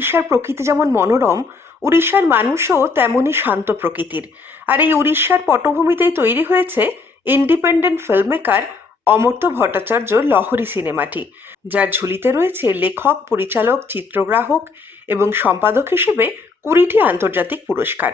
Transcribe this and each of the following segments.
উড়িষ্যার প্রকৃতি যেমন মনোরম, উড়িষ্যার মানুষও তেমনই শান্ত প্রকৃতির। আর এই উড়িষ্যার পটভূমিতেই তৈরি হয়েছে ইন্ডিপেন্ডেন্ট ফিল্মমেকার অমর্ত্য ভট্টাচার্যর লহরী সিনেমাটি, যার ঝুলিতে রয়েছে লেখক, পরিচালক, চিত্রগ্রাহক এবং সম্পাদক হিসেবে 20টি আন্তর্জাতিক পুরস্কার।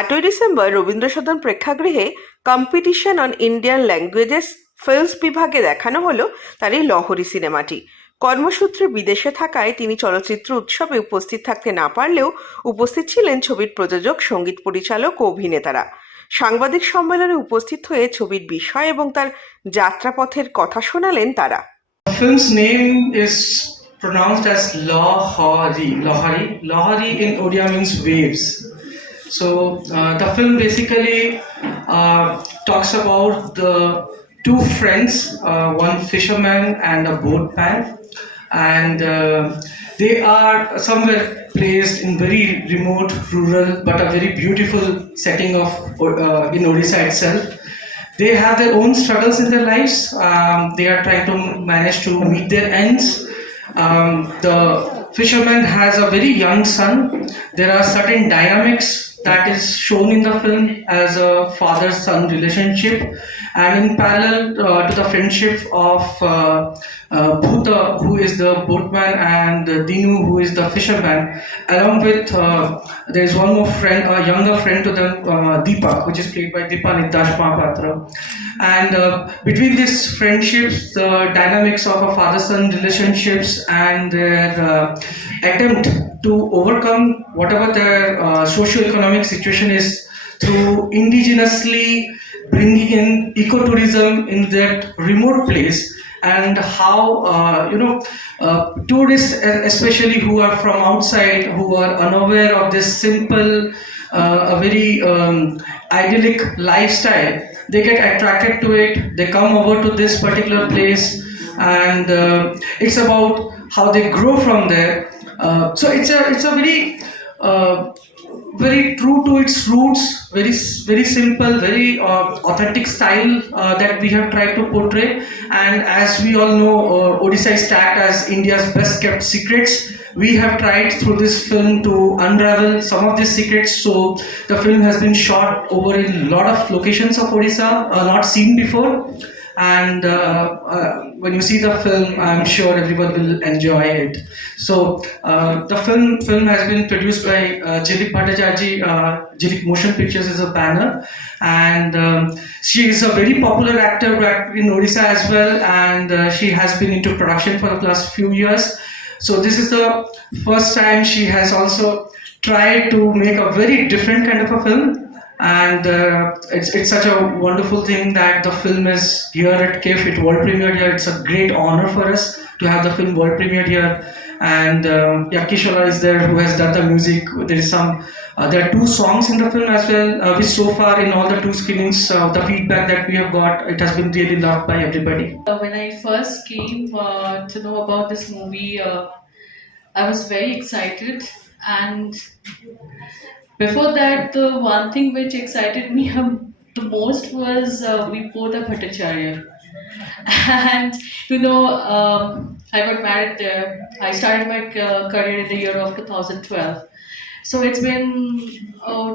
8ই ডিসেম্বর রবীন্দ্র সদন প্রেক্ষাগৃহে competition on Indian languages films বিভাগে দেখানো হলো তার এই লহরী সিনেমাটি। কর্মসূত্রে বিদেশে থাকায় তিনি চলচ্চিত্র উৎসবে উপস্থিত থাকতে না পারলেও উপস্থিত ছিলেন ছবির প্রযোজক, সঙ্গীত পরিচালক ও অভিনেতারা। সাংবাদিক সম্মেলনে উপস্থিত হয়ে ছবির বিষয় এবং তার যাত্রাপথের কথা শোনালেন তারা। The film's name is pronounced as Lohari. Lohari in Odia means waves. So the film basically talks about the two friends, one fisherman and a boatman, and they are somewhere placed in very remote, rural, but a very beautiful setting of in Odisha itself. They have their own struggles in their lives. They are trying to manage to meet their ends. The fisherman has a very young son. There are certain dynamics that is shown in the film as a father-son relationship, and in parallel to the friendship of Bhuta, who is the boatman, and Dinu, who is the fisherman, along with there is one more friend, a younger friend to them, Deepak, which is played by Deepa Nitash Mahapatra. And between these friendships, the dynamics of a father-son relationships and their attempt to overcome whatever their socio-economic situation is through indigenously bringing in ecotourism in that remote place, and how tourists, especially who are from outside, who are unaware of this simple, a very idyllic lifestyle, they get attracted to it. They come over to this particular place, and it's about how they grow from there. So it's a very true to its roots, very simple, very authentic style that we have tried to portray. And as we all know, Odisha is tagged as India's best kept secrets. We have tried through this film to unravel some of these secrets. So the film has been shot over in a lot of locations of Odisha not seen before. And when you see the film, I'm sure everyone will enjoy it. So the film has been produced by Jilik Bhattacharjee. Jilik Motion Pictures is a banner, and she is a very popular actor in Odisha as well, and she has been into production for the last few years. So this is the first time she has also tried to make a very different kind of a film. And it's such a wonderful thing that the film is here at KIF. It world premiered here. It's a great honor for us to have the film world premiered here. And Kishora is there, who has done the music. There are 2 songs in the film as well, which so far in all the 2 screenings, the feedback that we have got, it has been really loved by everybody. When I first came to know about this movie, I was very excited, and before that, the one thing which excited me the most was Vipota Bhattacharya. And I got married there. I started my career in the year of 2012. So it's been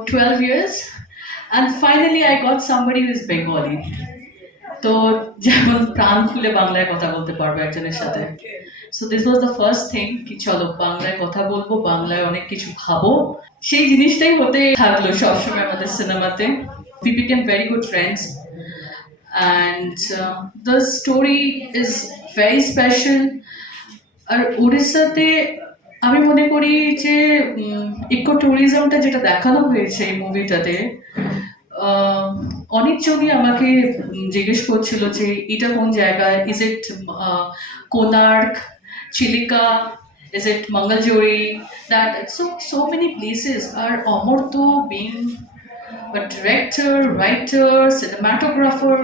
12 years, and finally I got somebody who is Bengali. তো যেমন প্রাণ খুলে বাংলায় কথা বলতে পারবো একজনের সাথে। So this was the first thing, কি চলো বাংলায় কথা বলবো, বাংলায় অনেক কিছু খাবো। সেই জিনিসটাই হতে থাকলো সবসময় আমাদের সিনেমাতে। We became very good friends, and the story is very special. আর উড়িষ্যাতে আমি মনে করি যে ইকো ট্যুরিজমটা যেটা দেখানো হয়েছে এই মুভিটাতে, অনেকজনই আমাকে জিজ্ঞেস করছিল যে এটা কোন জায়গায়, is it Konark, Chilika, is it Mangaljori, that so many places. Are Amorto being a director, writer, cinematographer,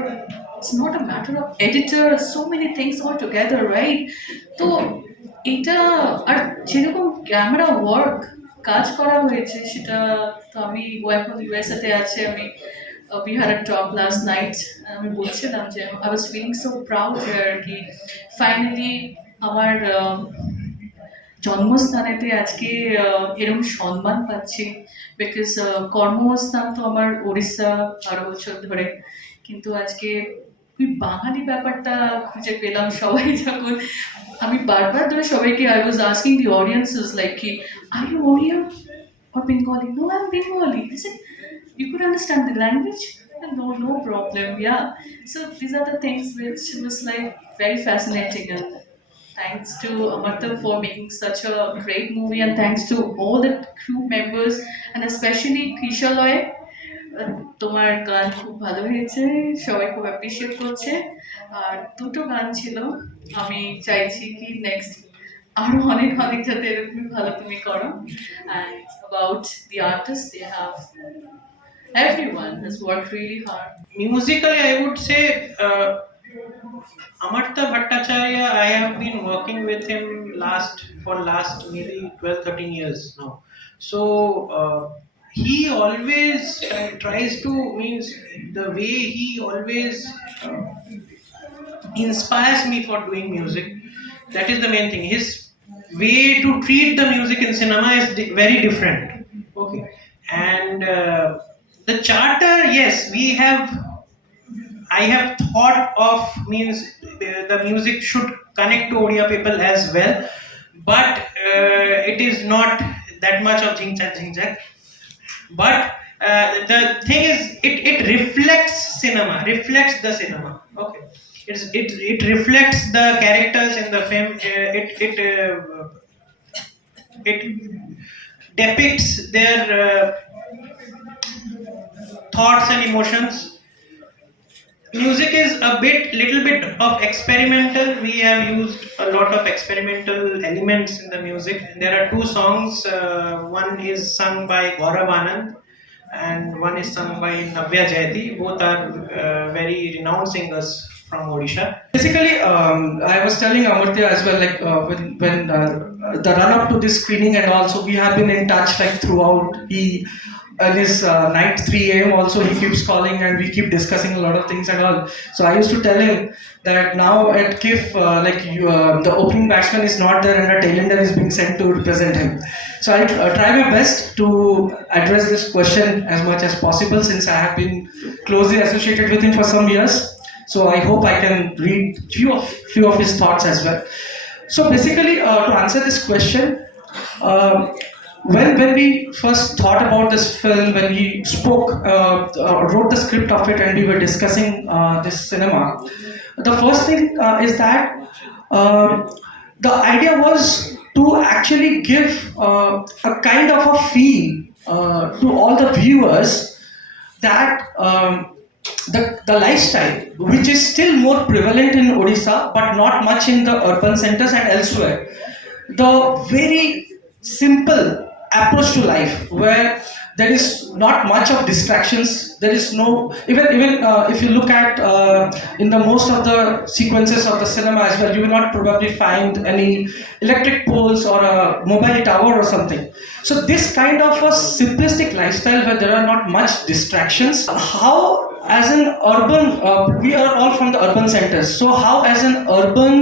it's not a matter of editor, so many things all together, right? তো এটা আর যেরকম ক্যামেরা ওয়ার্ক কাজ করা হয়েছে সেটা তো আমি এখন ইউএসএ তে আছে, আমি we had a talk last night, আমি বলছিলাম যে I was feeling so proud here কি finally আমার জন্মস্থানেতে আজকে এরকম সম্মান পাচ্ছি, বিকজ কর্মস্থান তো আমার উড়িষ্যা 12 বছর ধরে, কিন্তু আজকে ওই বাঙালি ব্যাপারটা খুঁজে পেলাম সবাই যখন। আমি বারবার ধরে সবাইকে I was asking the audiences like কি are you Odia or Bengali? No, I'm Bengali. I said, you could understand the language? No, no problem. Yeah. So these are the things which was like very fascinating, and thanks to Amarta for making such a great movie, and thanks to all the crew members, and especially Krisha Loy. তোমার গান খুব ভালো হয়েছে, সবাই খুব appreciate করছে। আর দুটো গান ছিল, আমি চাইছি কি নেক্সট আরো অনেক অনেক যাতে এরকমই ভালো তুমি করো। And about the artists, they have everyone has worked really hard. Musically, I would say Amartya Bhattacharya. I have been working with him last maybe 12-13 years now. So he always tries to means the way he always inspires me for doing music. That is the main thing. His way to treat the music in cinema is very different. Okay, and the charter, yes, I have thought of means the music should connect to Odia people as well, but it is not that much of jing chak. But the thing is, it reflects reflects the cinema. Okay, it reflects the characters in the film. It depicts their thoughts and emotions. Music is little bit of experimental. We have used a lot of experimental elements in the music. There are two songs. One is sung by Gaurav Anand and one is sung by Navya Jayati. Both are very renowned singers from Odisha. Basically, I was telling Amartya as well, like when the run up to this screening and also we have been in touch like throughout. He and his night 3 a.m. also he keeps calling and we keep discussing a lot of things and all. So I used to tell him that now at KIF, the opening batsman is not there and a tailender is being sent to represent him. So I try my best to address this question as much as possible since I have been closely associated with him for some years. So I hope I can read few of his thoughts as well. So basically, to answer this question, when we first thought about this film, when he wrote the script of it, and we were discussing this cinema, the first thing is that the idea was to actually give a kind of a feel to all the viewers that the lifestyle, which is still more prevalent in Odisha, but not much in the urban centers and elsewhere, the very simple approach to life where there is not much of distractions. There is no even if you look at in the most of the sequences of the cinema as well, you will not probably find any electric poles or a mobile tower or something. So this kind of a simplistic lifestyle where there are not much distractions, how as an urban we are all from the urban centers, so how as an urban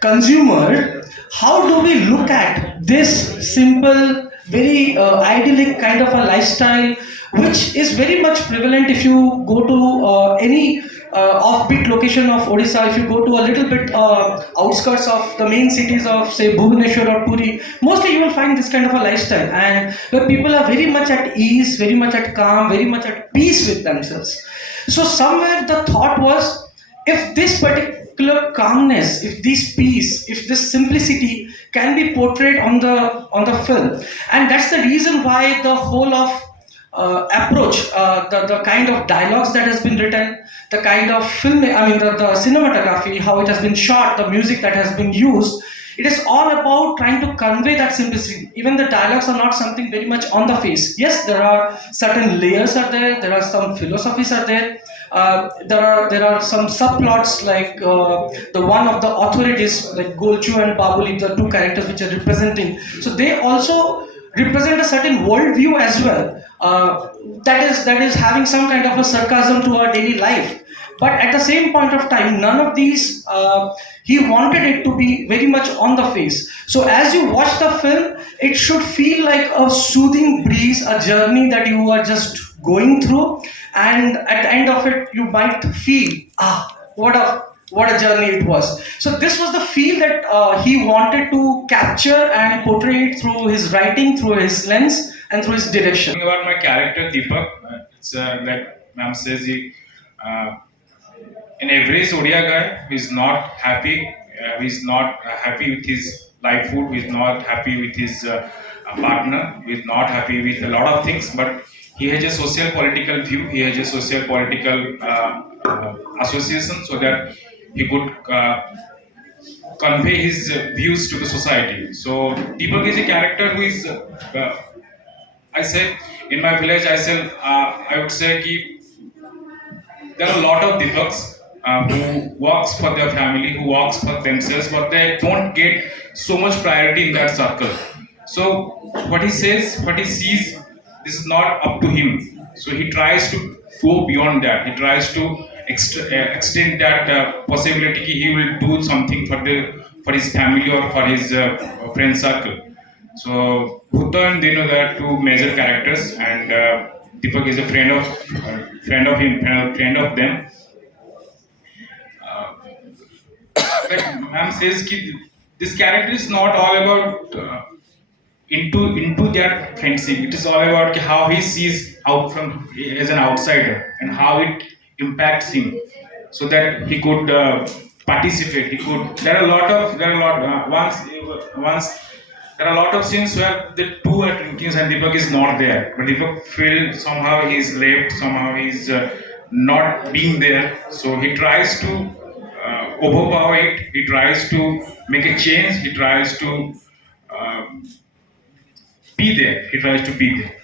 consumer, how do we look at this simple, very idyllic kind of a lifestyle, which is very much prevalent if you go to any offbeat location of Odisha. If you go to a little bit outskirts of the main cities of say Bhubaneswar or Puri, mostly you will find this kind of a lifestyle, and where people are very much at ease, very much at calm, very much at peace with themselves. So somewhere the thought was, if this particular calmness, if this peace, if this simplicity can be portrayed on the film, and that's the reason why the whole of approach, the kind of dialogues that has been written, the kind of film, the cinematography, how it has been shot, the music that has been used, it is all about trying to convey that simplicity. Even the dialogues are not something very much on the face. Yes, there are certain layers are there are some philosophies are there. There are some subplots like the one of the authorities like Golchu and Babuli, the two characters which are representing. So they also represent a certain worldview as well. That is having some kind of a sarcasm to our daily life. But at the same point of time, none of these he wanted it to be very much on the face. So as you watch the film, it should feel like a soothing breeze, a journey that you are just going through, and at the end of it, you might feel, what a journey it was. So this was the feel that he wanted to capture and portray it through his writing, through his lens, and through his direction. Talking about my character Deepak, it's like ma'am says, an average Odia guy who is not happy, who is not happy with his life food, who is not happy with his partner, who is not happy with a lot of things, but he has a social political view, he has a social political association, so that he could convey his views to the society. So Deepak is a character who is, I say, in my village, I would say ki there are a lot of Deepaks who works for their family, who works for themselves, but they don't get so much priority in that circle. So what he says, what he sees, this is not up to him. So he tries to go beyond that. He tries to extend that possibility that he will do something for his family or for his friend circle. So Bhuta and Dino, there are two major characters, and Deepak is a friend of him, friend of them. Like ma'am says, ki this character is not all about into their friendship. It is all about ki how he sees out from as an outsider and how it impacts him, so that he could participate. He could. There are a lot. Once there are a lot of scenes where the two are drinking and Deepak is not there. But Deepak feels somehow he is left. Somehow he is not being there. So he tries to overpower it. He tries to make a change. He tries to be there. He tries to be there.